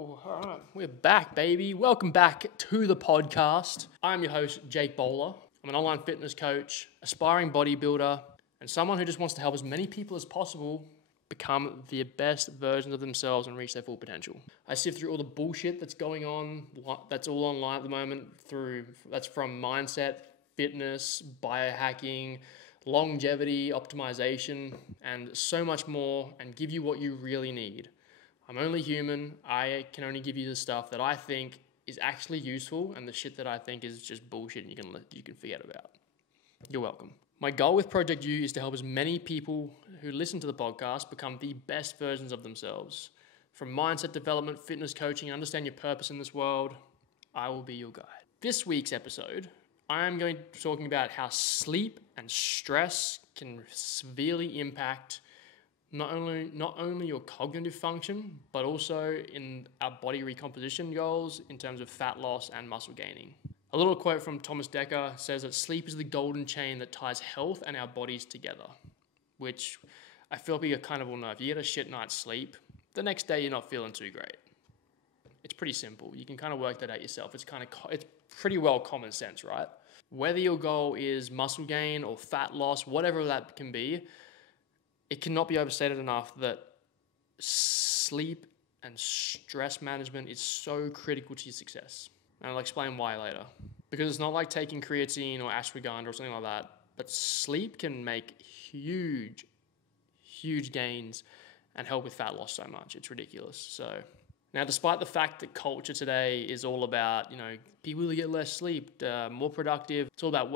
Oh, all right. We're back, baby. Welcome back to the podcast. I'm your host, Jake Bowler. I'm an online fitness coach, aspiring bodybuilder, and someone who just wants to help as many people as possible become the best versions of themselves and reach their full potential. I sift through all the bullshit that's going on, that's all online at the moment, that's from mindset, fitness, biohacking, longevity, optimization, and so much more, and give you what you really need. I'm only human. I can only give you the stuff that I think is actually useful, and the shit that I think is just bullshit and you can forget about. You're welcome. My goal with Project U is to help as many people who listen to the podcast become the best versions of themselves. From mindset development, fitness coaching, and understand your purpose in this world, I will be your guide. This week's episode, I am going to be talking about how sleep and stress can severely impact not only your cognitive function, but also in our body recomposition goals in terms of fat loss and muscle gaining. A little quote from Thomas Dekker says that sleep is the golden chain that ties health and our bodies together, which I feel like you kind of will know. If you get a shit night's sleep, the next day you're not feeling too great. It's pretty simple. You can kind of work that out yourself. It's pretty well common sense, right? Whether your goal is muscle gain or fat loss, whatever that can be, it cannot be overstated enough that sleep and stress management is so critical to your success. And I'll explain why later. Because it's not like taking creatine or ashwagandha or something like that, but sleep can make huge gains and help with fat loss so much. It's ridiculous. So now, despite the fact that culture today is all about, people who get less sleep, more productive, it's all about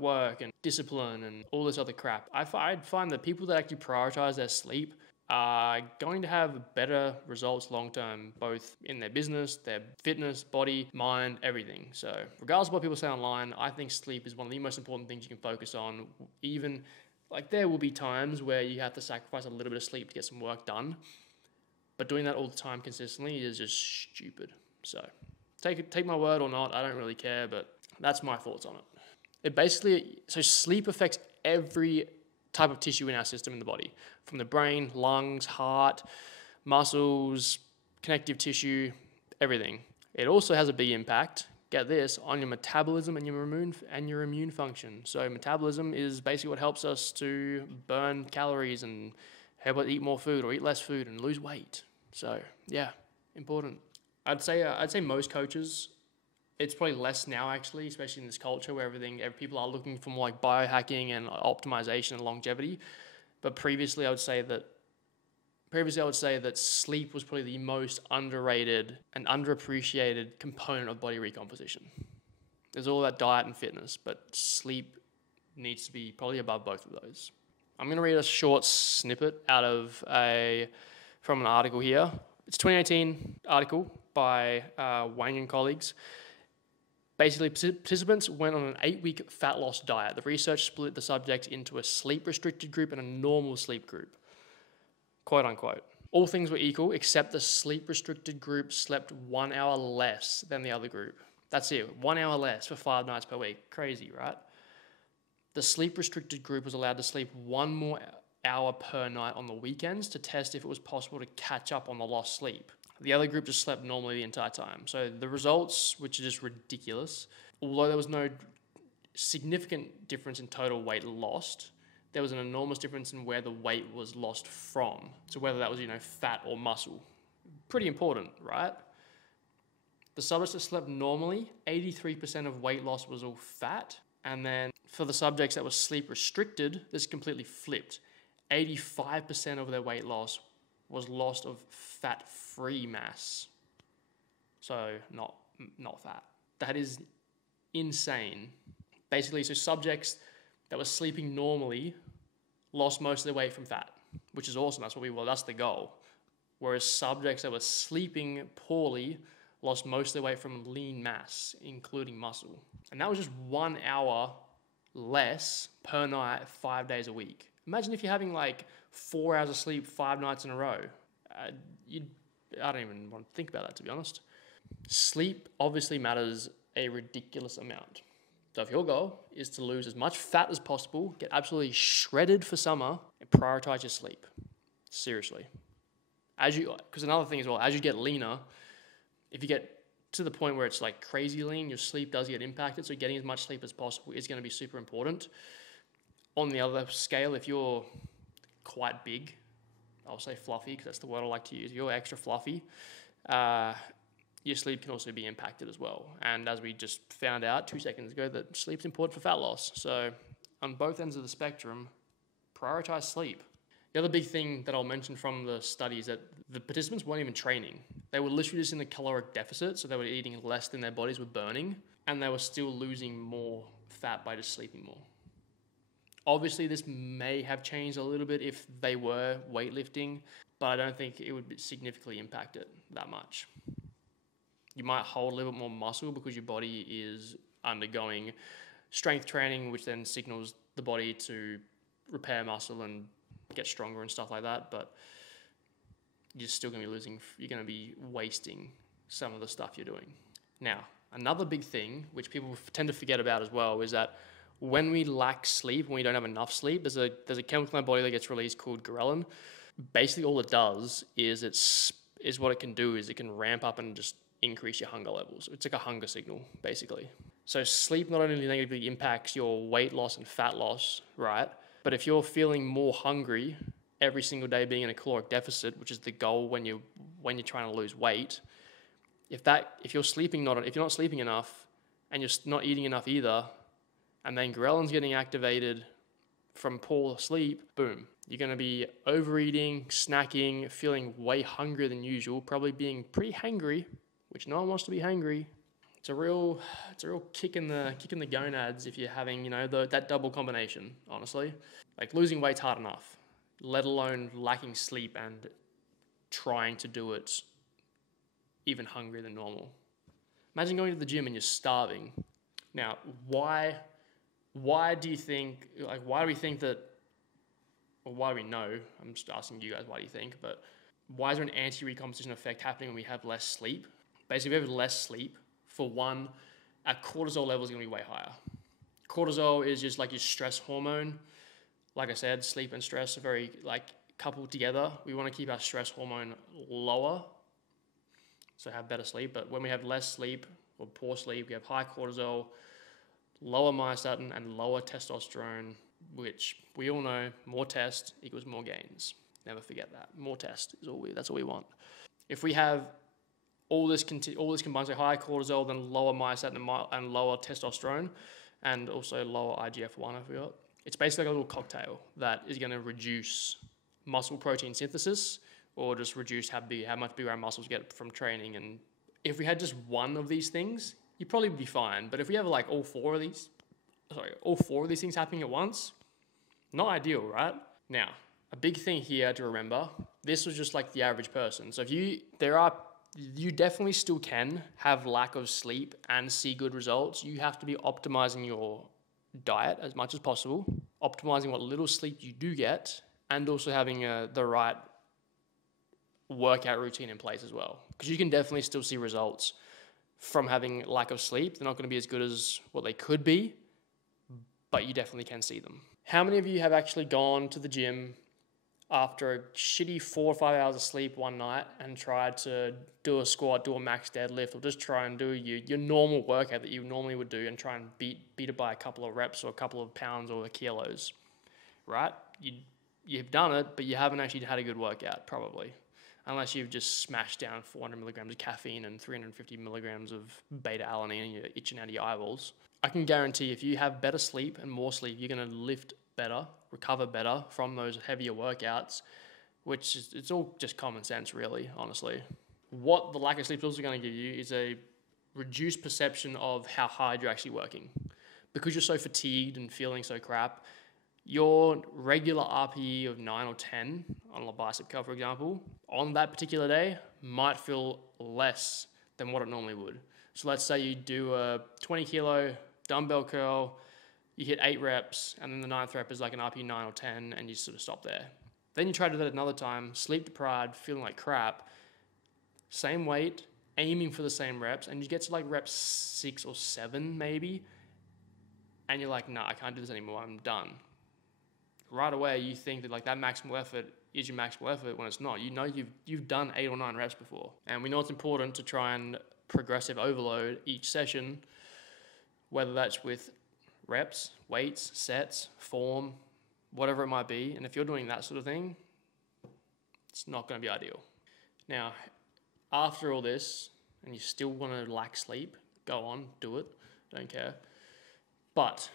work, and discipline and all this other crap. I find that people that actually prioritize their sleep are going to have better results long-term, both in their business, their fitness, body, mind, everything. So regardless of what people say online, I think sleep is one of the most important things you can focus on. Even, there will be times where you have to sacrifice a little bit of sleep to get some work done. But doing that all the time consistently is just stupid. So take my word or not, I don't really care, but that's my thoughts on it. So sleep affects every type of tissue in our system in the body, from the brain, lungs, heart, muscles, connective tissue, everything. It also has a big impact, get this, on your metabolism and your immune function. So metabolism is basically what helps us to burn calories and help us eat more food or eat less food and lose weight. So yeah, important. I'd say most coaches, it's probably less now actually, especially in this culture where people are looking for more like biohacking and optimization and longevity. But previously I would say that sleep was probably the most underrated and underappreciated component of body recomposition. There's all that diet and fitness, but sleep needs to be probably above both of those. I'm going to read a short snippet from an article here. It's a 2018 article by Wang and colleagues. Basically, participants went on an 8-week fat loss diet. The research split the subjects into a sleep-restricted group and a normal sleep group, quote unquote. All things were equal, except the sleep-restricted group slept 1 hour less than the other group. That's it, 1 hour less for 5 nights per week. Crazy, right? The sleep-restricted group was allowed to sleep 1 more hour per night on the weekends to test if it was possible to catch up on the lost sleep. The other group just slept normally the entire time. So the results, which are just ridiculous, although there was no significant difference in total weight lost, there was an enormous difference in where the weight was lost from. So whether that was, fat or muscle. Pretty important, right? The subjects that slept normally, 83% of weight loss was all fat. And then for the subjects that were sleep restricted, this completely flipped. 85% of their weight loss was loss of fat-free mass. So not fat. That is insane. Basically, so subjects that were sleeping normally lost most of their weight from fat, which is awesome. That's the goal. Whereas subjects that were sleeping poorly lost most of their weight from lean mass, including muscle. And that was just 1 hour less per night, 5 days a week. Imagine if you're having 4 hours of sleep 5 nights in a row. I don't even want to think about that, to be honest. Sleep obviously matters a ridiculous amount. So if your goal is to lose as much fat as possible, get absolutely shredded for summer, and prioritize your sleep. Seriously. Because another thing as well, as you get leaner, if you get to the point where it's like crazy lean, your sleep does get impacted. So getting as much sleep as possible is going to be super important. On the other scale, if you're quite big, I'll say fluffy because that's the word I like to use. If you're extra fluffy, your sleep can also be impacted as well. And as we just found out 2 seconds ago, that sleep's important for fat loss. So on both ends of the spectrum, prioritize sleep. The other big thing that I'll mention from the study is that the participants weren't even training. They were literally just in a caloric deficit, so they were eating less than their bodies were burning, and they were still losing more fat by just sleeping more. Obviously, this may have changed a little bit if they were weightlifting, but I don't think it would significantly impact it that much. You might hold a little bit more muscle because your body is undergoing strength training, which then signals the body to repair muscle and get stronger and stuff like that, but you're still going to be losing, you're going to be wasting some of the stuff you're doing. Now, another big thing, which people tend to forget about as well, is that when we lack sleep, when we don't have enough sleep, there's a chemical in our body that gets released called ghrelin. Basically, all it does is what it can do is it can ramp up and just increase your hunger levels. It's like a hunger signal, basically. So sleep not only negatively impacts your weight loss and fat loss, right? But if you're feeling more hungry every single day, being in a caloric deficit, which is the goal when you're trying to lose weight, if you're not sleeping enough and you're not eating enough either, and then ghrelin's getting activated from poor sleep, boom, you're going to be overeating, snacking, feeling way hungrier than usual, probably being pretty hangry, which no one wants to be hangry. It's a real kick in the gonads if you're having, that double combination, honestly. Like losing weight's hard enough, let alone lacking sleep and trying to do it even hungrier than normal. Imagine going to the gym and you're starving. Now, why do we think that, or why do we know, I'm just asking you guys, why do you think, but why is there an anti-recomposition effect happening when we have less sleep? Basically, if we have less sleep, for one, our cortisol level is going to be way higher. Cortisol is just like your stress hormone. Like I said, sleep and stress are very coupled together. We want to keep our stress hormone lower, so have better sleep. But when we have less sleep or poor sleep, we have high cortisol, lower myostatin, and lower testosterone, which we all know more test equals more gains. Never forget that. More test is that's all we want. If we have all this combines with higher cortisol, then lower myostatin and lower testosterone, and also lower IGF-1, I forgot. It's basically like a little cocktail that is going to reduce muscle protein synthesis, or just reduce how much bigger our muscles get from training. And if we had just one of these things, you'd probably be fine. But if we have all four of these things happening at once, not ideal, right? Now, a big thing here to remember, this was just like the average person. So you definitely still can have lack of sleep and see good results. You have to be optimizing your diet as much as possible, optimizing what little sleep you do get, and also having the right workout routine in place as well. Because you can definitely still see results from having lack of sleep. They're not going to be as good as what they could be, but you definitely can see them. How many of you have actually gone to the gym after a shitty 4 or 5 hours of sleep one night and tried to do a squat, do a max deadlift, or just try and do your normal workout that you normally would do and try and beat it by a couple of reps or a couple of pounds or kilos, right? You've done it, but you haven't actually had a good workout, probably, unless you've just smashed down 400 milligrams of caffeine and 350 milligrams of beta-alanine and you're itching out of your eyeballs. I can guarantee if you have better sleep and more sleep, you're going to lift better, recover better from those heavier workouts, which is, it's all just common sense, really, honestly. What the lack of sleep is also going to give you is a reduced perception of how hard you're actually working. Because you're so fatigued and feeling so crap, your regular RPE of 9 or 10 on a bicep curl, for example, on that particular day might feel less than what it normally would. So let's say you do a 20 kilo dumbbell curl, you hit 8 reps, and then the 9th rep is like an RPE 9 or 10, and you sort of stop there. Then you try to do that another time, sleep deprived, feeling like crap, same weight, aiming for the same reps, and you get to like rep 6 or 7 maybe, and you're like, nah, I can't do this anymore, I'm done. right away you think that like that maximal effort is your maximal effort when it's not. You know you've done 8 or 9 reps before. And we know it's important to try and progressive overload each session, whether that's with reps, weights, sets, form, whatever it might be. And if you're doing that sort of thing, it's not going to be ideal. Now, after all this, and you still want to lack sleep, go on, do it, don't care. But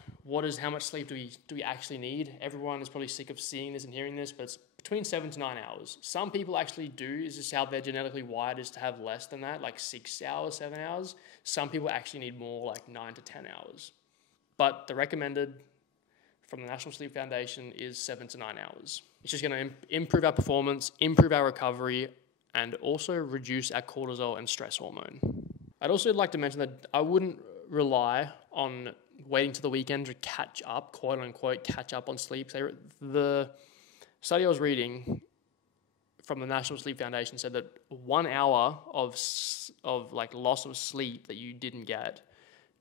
how much sleep do we actually need? Everyone is probably sick of seeing this and hearing this, but it's between 7 to 9 hours. Some people actually do, is just how they're genetically wired, is to have less than that, like 6 hours, 7 hours. Some people actually need more, like 9 to 10 hours. But the recommended from the National Sleep Foundation is 7 to 9 hours. It's just going to improve our performance, improve our recovery, and also reduce our cortisol and stress hormone. I'd also like to mention that I wouldn't rely on waiting to the weekend to catch up, quote unquote, catch up on sleep. The study I was reading from the National Sleep Foundation said that 1 hour of like loss of sleep that you didn't get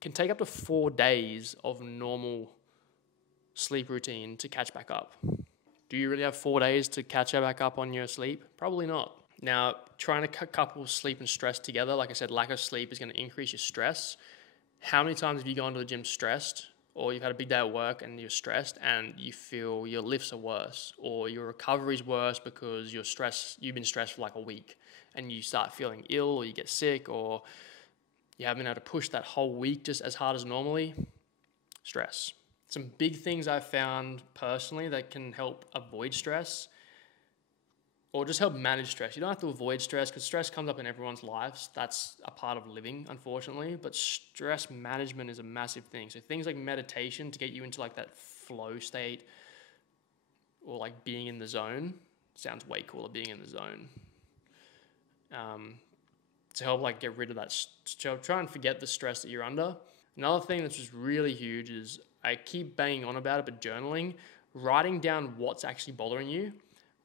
can take up to 4 days of normal sleep routine to catch back up. Do you really have 4 days to catch back up on your sleep? Probably not. Now, trying to couple sleep and stress together, like I said, lack of sleep is going to increase your stress. How many times have you gone to the gym stressed, or you've had a big day at work and you're stressed and you feel your lifts are worse, or your recovery's worse because you've been stressed for like a week and you start feeling ill, or you get sick, or you haven't been able to push that whole week just as hard as normally? Stress. Some big things I've found personally that can help avoid stress, or just help manage stress. You don't have to avoid stress, because stress comes up in everyone's lives. That's a part of living, unfortunately. But stress management is a massive thing. So things like meditation to get you into like that flow state, or like being in the zone. Sounds way cooler, being in the zone. To help like get rid of that, to try and forget the stress that you're under. Another thing that's just really huge is, I keep banging on about it, but journaling, writing down what's actually bothering you,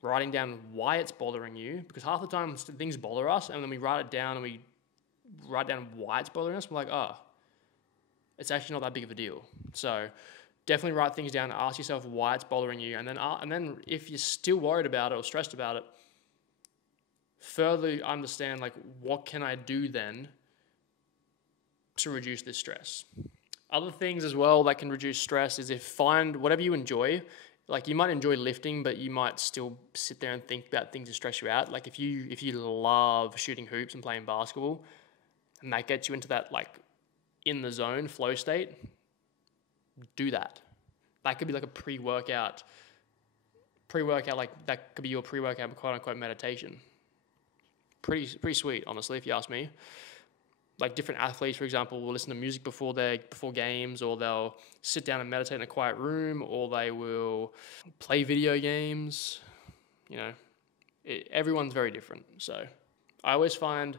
writing down why it's bothering you, because half the time things bother us, and then we write it down and we write down why it's bothering us. We're like, it's actually not that big of a deal. So definitely write things down, ask yourself why it's bothering you, and then if you're still worried about it or stressed about it, further understand like, what can I do then to reduce this stress? Other things as well that can reduce stress is find whatever you enjoy. Like, you might enjoy lifting, but you might still sit there and think about things that stress you out. Like if you love shooting hoops and playing basketball, and that gets you into that like in the zone flow state, do that. That could be like a pre-workout, like that could be your pre-workout, quote unquote, meditation. Pretty sweet, honestly, if you ask me. Like different athletes, for example, will listen to music before games, or they'll sit down and meditate in a quiet room, or they will play video games. You know, everyone's very different. So I always find,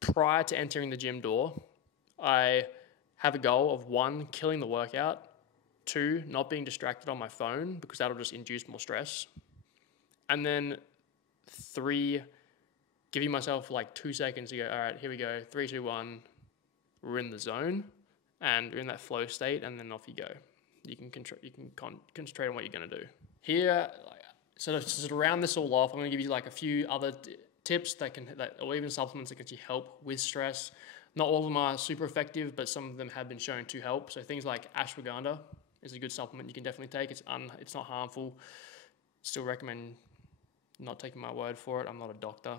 prior to entering the gym door, I have a goal of 1, killing the workout, 2, not being distracted on my phone, because that'll just induce more stress, and then 3, giving myself like 2 seconds to go, all right, here we go, 3, 2, 1, we're in the zone, and we're in that flow state, and then off you go. You can concentrate on what you're going to do. Here, so to round this all off, I'm going to give you like a few other tips or even supplements that can actually help with stress. Not all of them are super effective, but some of them have been shown to help. So things like ashwagandha is a good supplement you can definitely take. It's not harmful. Still recommend not taking my word for it. I'm not a doctor.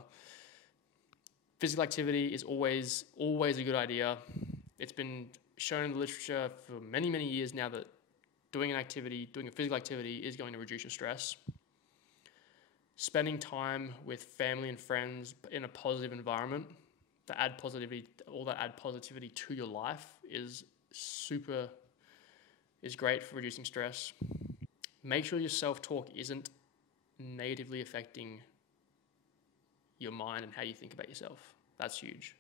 Physical activity is always a good idea. It's been shown in the literature for many, many years now that doing a physical activity is going to reduce your stress. Spending time with family and friends in a positive environment that add positivity to your life is great for reducing stress. Make sure your self-talk isn't negatively affecting your mind and how you think about yourself. That's huge.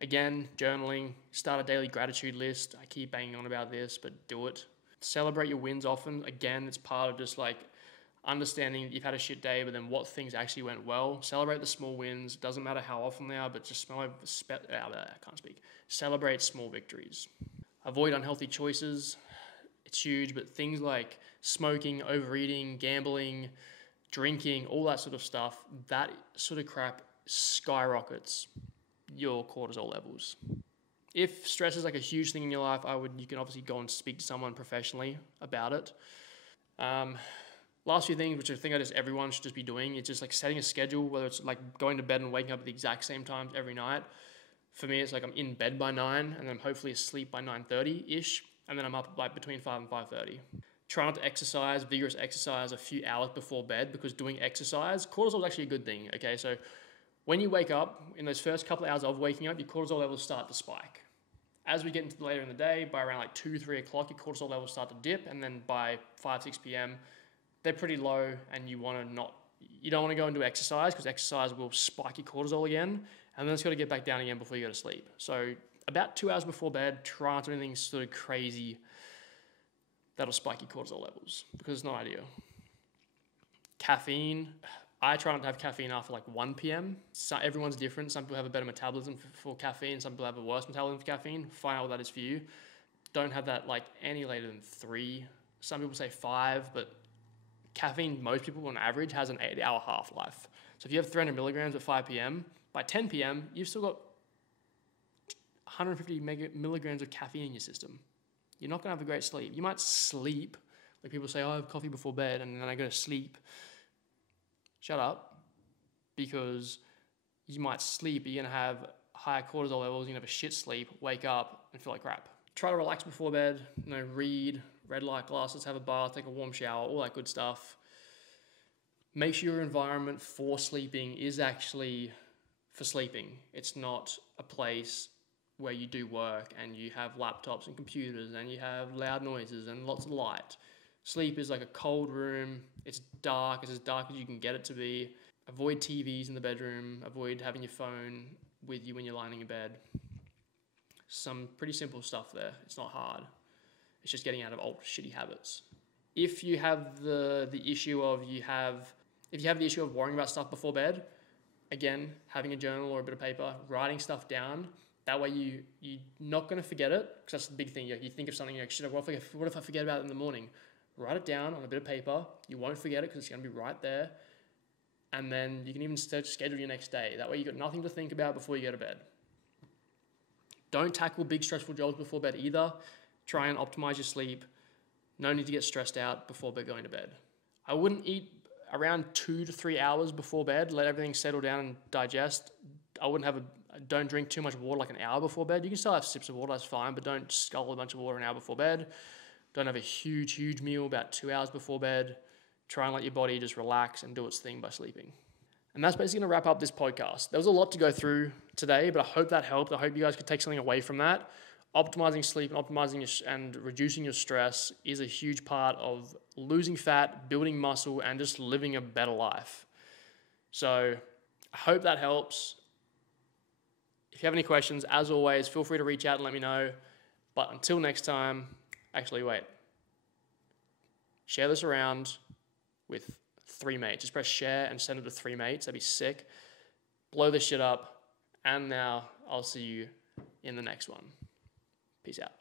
Again, journaling, start a daily gratitude list. I keep banging on about this, but do it. Celebrate your wins often. Again, it's part of just like understanding that you've had a shit day, but then what things actually went well. Celebrate the small wins. Doesn't matter how often they are, but just celebrate small victories. Avoid unhealthy choices. it's huge, but things like smoking, overeating, gambling, drinking, all that sort of stuff, that sort of crap skyrockets your cortisol levels. If stress is like a huge thing in your life, you can obviously go and speak to someone professionally about it. Last few things, which I think everyone should just be doing, it's just like setting a schedule, whether it's like going to bed and waking up at the exact same times every night. For me, it's like I'm in bed by 9 and then I'm hopefully asleep by 9:30-ish, and then I'm up like between 5 and 5:30. Try not to exercise, vigorous exercise a few hours before bed, because doing exercise, cortisol is actually a good thing, okay? So when you wake up, in those first couple of hours of waking up, your cortisol levels start to spike. As we get into later in the day, by around like 2, 3 o'clock, your cortisol levels start to dip, and then by 5, 6 p.m., they're pretty low, and you don't want to go and do exercise, because exercise will spike your cortisol again, and then it's got to get back down again before you go to sleep. So about 2 hours before bed, try not to do anything sort of crazy that'll spike your cortisol levels, because it's not ideal. Caffeine, I try not to have caffeine after like 1 p.m. So everyone's different. Some people have a better metabolism for caffeine. Some people have a worse metabolism for caffeine. Find out what that is for you. Don't have that like any later than 3. Some people say 5, but caffeine, most people on average, has an 8-hour half-life. So if you have 300 milligrams at 5 p.m., by 10 p.m., you've still got 150 milligrams of caffeine in your system. You're not going to have a great sleep. You might sleep. Like people say, I have coffee before bed and then I go to sleep. Shut up. Because you might sleep, but you're going to have higher cortisol levels, you're going to have a shit sleep, wake up and feel like crap. Try to relax before bed, read, red light glasses, have a bath, take a warm shower, all that good stuff. Make sure your environment for sleeping is actually for sleeping. It's not a place where you do work and you have laptops and computers and you have loud noises and lots of light. Sleep is like a cold room. It's dark. It's as dark as you can get it to be. Avoid TVs in the bedroom. Avoid having your phone with you when you're lying in bed. Some pretty simple stuff there. It's not hard. It's just getting out of old shitty habits. If you have the issue of worrying about stuff before bed, again, having a journal or a bit of paper, writing stuff down. That way you're not going to forget it, because that's the big thing. You think of something, you're like, shit, what if I forget about it in the morning? Write it down on a bit of paper. You won't forget it because it's going to be right there. And then you can even schedule your next day. That way you've got nothing to think about before you go to bed. Don't tackle big stressful jobs before bed either. Try and optimize your sleep. No need to get stressed out before going to bed. I wouldn't eat around 2 to 3 hours before bed. Let everything settle down and digest. Don't drink too much water like an hour before bed. You can still have sips of water, that's fine, but don't scull a bunch of water an hour before bed. Don't have a huge meal about 2 hours before bed. Try and let your body just relax and do its thing by sleeping. And that's basically going to wrap up this podcast. There was a lot to go through today, but I hope that helped. I hope you guys could take something away from that. Optimizing sleep and reducing your stress is a huge part of losing fat, building muscle, and just living a better life. So I hope that helps. If you have any questions, as always, feel free to reach out and let me know. But until next time, share this around with 3 mates. Just press share and send it to 3 mates. That'd be sick. Blow this shit up. And now I'll see you in the next one. Peace out.